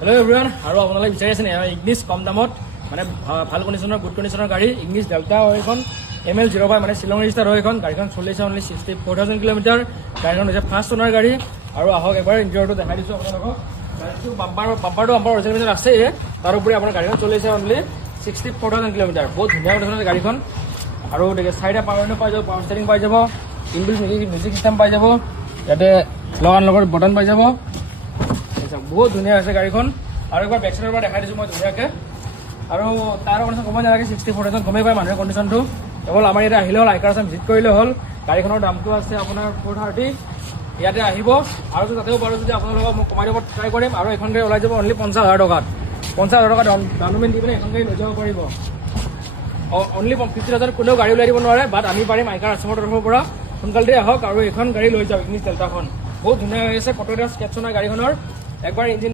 Hello' everyone, আৰু আপোনালোকে বিচাৰি আছে ইংলিছ কম দামত মানে ভাল কণ্ডিশ্যনৰ গুড কণ্ডিশ্যনৰ গাড়ী ইংলিছ ডেল্টা হয় এখন ML05 মানে শ্বিলং ৰেজিষ্টাৰ হয় এখন গাড়ীখন চলিছে অনলি 64,000 কিলোমিটাৰ। গাড়ীখন হৈছে 5 টনৰ গাড়ী। আৰু আহক এবাৰ ইণ্টেৰিয়ৰটো দেখাই দিছোঁ আপোনালোকক। গাড়ীটো বাম্পাৰটো আমাৰ অৰিজিনেল আছে। তাৰোপৰি আপোনাৰ গাড়ীখন চলিছে অনলি 64,000 কিলোমিটাৰ। বহুত ধুনীয়া কণ্ডিশ্যনৰ গাড়ীখন। আৰু চাৰিটা পাৱাৰ উইণ্ডো পাই যাব, পাৱাৰ ষ্টেৰিং পাই যাব, ইনবিল্ট মিউজিক চিষ্টেম পাই যাব, ইয়াতে লগান লগৰ বটন পাই যাব। বহুত ধুনীয়া আছে গাড়ীখন। আৰু একবাৰ বেক চাইডৰ পৰা দেখাই দিছোঁ মই ধুনীয়াকৈ। আৰু তাৰ কণ্ডিশ্যন ক'ব নালাগে, 64,000 গমেই পায় মানুহে কণ্ডিশ্যনটো। কেৱল আমাৰ ইয়াতে আহিলে হ'ল, আইকাৰ আছাম ভিজিট কৰিলে হ'ল। গাড়ীখনৰ দামটো আছে আপোনাৰ 430। ইয়াতে আহিব আৰু তাতেও পাৰোঁ যদি আপোনালোকক মই কমাই দিব ট্ৰাই কৰিম। আৰু এখন গাড়ী ওলাই যাব অনলি 50,000 টকাত। 50,000 টকা ডাউন পে'মেণ্ট দি পিনে এখন গাড়ী লৈ যাব পাৰিব। অনলি 50,000 কোনেও গাড়ী ওলাই দিব নোৱাৰে, বাট আমি পাৰিম আইকাৰ আছামৰ তৰফৰ পৰা। সোনকালতে আহক আৰু এখন গাড়ী লৈ যাওক ইংলিছ ডেল্টাখন। বহুত ধুনীয়া হৈ আছে, কটৰীয়া স্কেটছনৰ গাড়ীখনৰ একবাৰ ইঞ্জিন